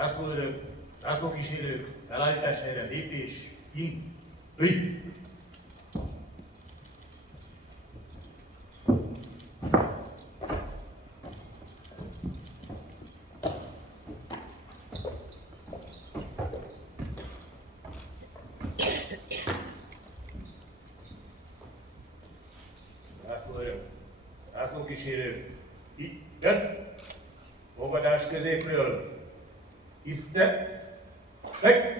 Zászlóőrök, zászlókísérők, felállítás helyre, lépés, in, ügy! Zászlóőrök, zászlókísérők, itt, jössz! Fogadás középről! Iszte, meg!